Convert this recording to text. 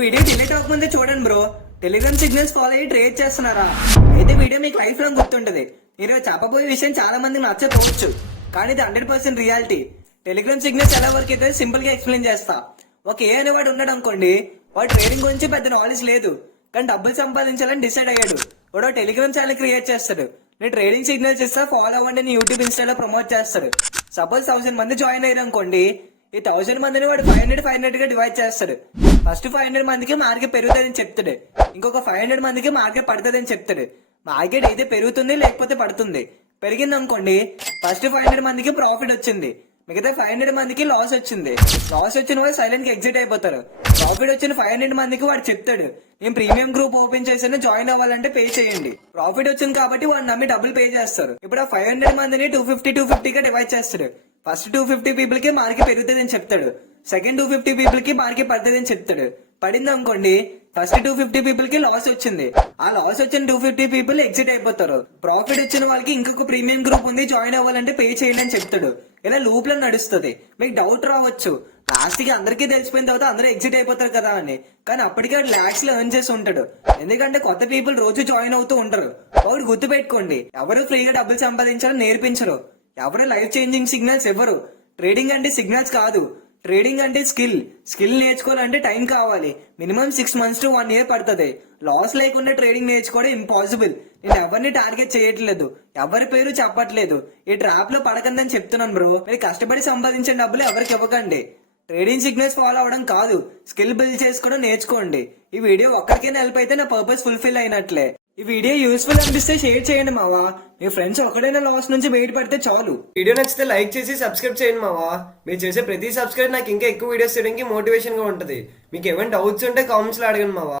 Video delete అవ్వకముందే చూడండి bro. Telegram signals follow అయ్యి ట్రేడ్ చేస్తున్నారా? అయితే వీడియో మీకు లైఫ్ లాంగ్ గుర్తుంటది. మీరు చెప్పబోయే విషయం చాలా మందికి నచ్చకపోవచ్చు, కానీ ఇది 100% రియాలిటీ. టెలిగ్రామ్ సిగ్నల్స్ ఎలా వర్క్ అయితే సింపుల్ గా ఎక్స్ప్లెయిన్ చేస్తా. ఒక ఏ అనేవాడు ఉన్నాడు అనుకోండి, వాడు ట్రేడింగ్ గురించి పెద్ద నాలెడ్జ్ లేదు, కానీ డబ్బులు సంపాదించాలని డిసైడ్ అయ్యాడు. వాడు టెలిగ్రామ్ ఛానల్ క్రియేట్ చేస్తాడు. నేను ట్రేడింగ్ సిగ్నల్స్ ఇస్తా, ఫాలో అవ్వండి అని యూట్యూబ్ ఇన్స్టాలో ప్రమోట్ చేస్తాడు. సపోజ్ 1000 మంది జాయిన్ అయ్యారు అనుకోండి, ఈ 1000 మందిని వాడు 500 గా డివైడ్ చేస్తాడు. ఫస్ట్ 500 మందికి మార్కెట్ పెరుగుతుందని చెప్తాడు, ఇంకొక 500 మందికి మార్కెట్ పడుతుందని చెప్తాడు. మార్కెట్ అయితే పెరుగుతుంది లేకపోతే పడుతుంది. పెరిగింది అనుకోండి, ఫస్ట్ 500 మందికి ప్రాఫిట్ వచ్చింది, మిగతా 500 మందికి లాస్ వచ్చింది. లాస్ వచ్చిన వాళ్ళు సైలెంట్ గా ఎగ్జిట్ అయిపోతారు. ప్రాఫిట్ వచ్చిన 500 మందికి వాడు చెప్తాడు, నేను ప్రీమియం గ్రూప్ ఓపెన్ చేశాను, జాయిన్ అవ్వాలంటే పే చేయండి. ప్రాఫిట్ వచ్చింది కాబట్టి వాడు నమ్మి డబ్బులు పే చేస్తారు. ఇప్పుడు ఆ 500 మందిని 250 గా డివైడ్ చేస్తాడు. ఫస్ట్ 250 పీపుల్ కి మార్కెట్ పెరుగుతుందని చెప్తాడు, సెకండ్ 250 పీపుల్ కి మార్కెట్ పడుతుందని చెప్తాడు. పడింది అనుకోండి, ఫస్ట్ 250 పీపుల్ కి లాస్ వచ్చింది, ఆ లాస్ వచ్చిన 250 పీపుల్ ఎగ్జిట్ అయిపోతారు. ప్రాఫిట్ వచ్చిన వాళ్ళకి ఇంకొక ప్రీమియం గ్రూప్ ఉంది, జాయిన్ అవ్వాలంటే పే చేయండి అని చెప్తాడు. ఇలా లూప్ లో నడుస్తుంది. మీకు డౌట్ రావచ్చు, లాస్ట్ కి అందరికీ తెలిసిపోయిన తర్వాత అందరూ ఎగ్జిట్ అయిపోతారు కదా అని. కానీ అప్పటికే లాక్స్ లో ఎర్న్ చేసి ఉంటాడు, ఎందుకంటే కొత్త పీపుల్ రోజు జాయిన్ అవుతూ ఉంటారు. వాడు గుర్తు పెట్టుకోండి, ఎవరు ఫ్రీగా డబ్బులు సంపాదించాలని నేర్పించరు, ఎవరు లైఫ్ చేంజింగ్ సిగ్నల్స్ ఇవ్వరు. ట్రేడింగ్ అంటే సిగ్నల్స్ కాదు, ట్రేడింగ్ అంటే స్కిల్. స్కిల్ నేర్చుకోవాలంటే టైం కావాలి, మినిమం 6 months to 1 year పడుతుంది. లాస్ లేకుండా ట్రేడింగ్ నేర్చుకోవడం ఇంపాసిబుల్. నేను ఎవరిని టార్గెట్ చేయట్లేదు, ఎవరి పేరు చెప్పట్లేదు, ఈ ట్రాప్ లో పడకందని చెప్తున్నాను బ్రో. మీరు కష్టపడి సంపాదించిన డబ్బులు ఎవరికి ఇవ్వకండి. ట్రేడింగ్ సిగ్నల్స్ ఫాలో అవడం కాదు, స్కిల్ బిల్డ్ చేసుకోవడం నేర్చుకోండి. ఈ వీడియో ఒక్కరికైనా హెల్ప్ అయితే నా పర్పస్ ఫుల్ఫిల్ అయినట్లే. ఈ వీడియో యూస్ఫుల్ అనిపిస్తే షేర్ చేయండి మావా. మీ ఫ్రెండ్స్ ఒకడైనా లాస్ నుంచి బయటపడితే చాలు. వీడియో నచ్చితే లైక్ చేసి సబ్స్క్రైబ్ చేయండి మావా. మీరు చేసే ప్రతి సబ్స్క్రైబ్ నాకు ఇంకా ఎక్కువ వీడియోస్ చేయడానికి మోటివేషన్ గా ఉంటది. మీకు ఏమైనా డౌట్స్ ఉంటే కామెంట్స్ లో అడగండి మావా.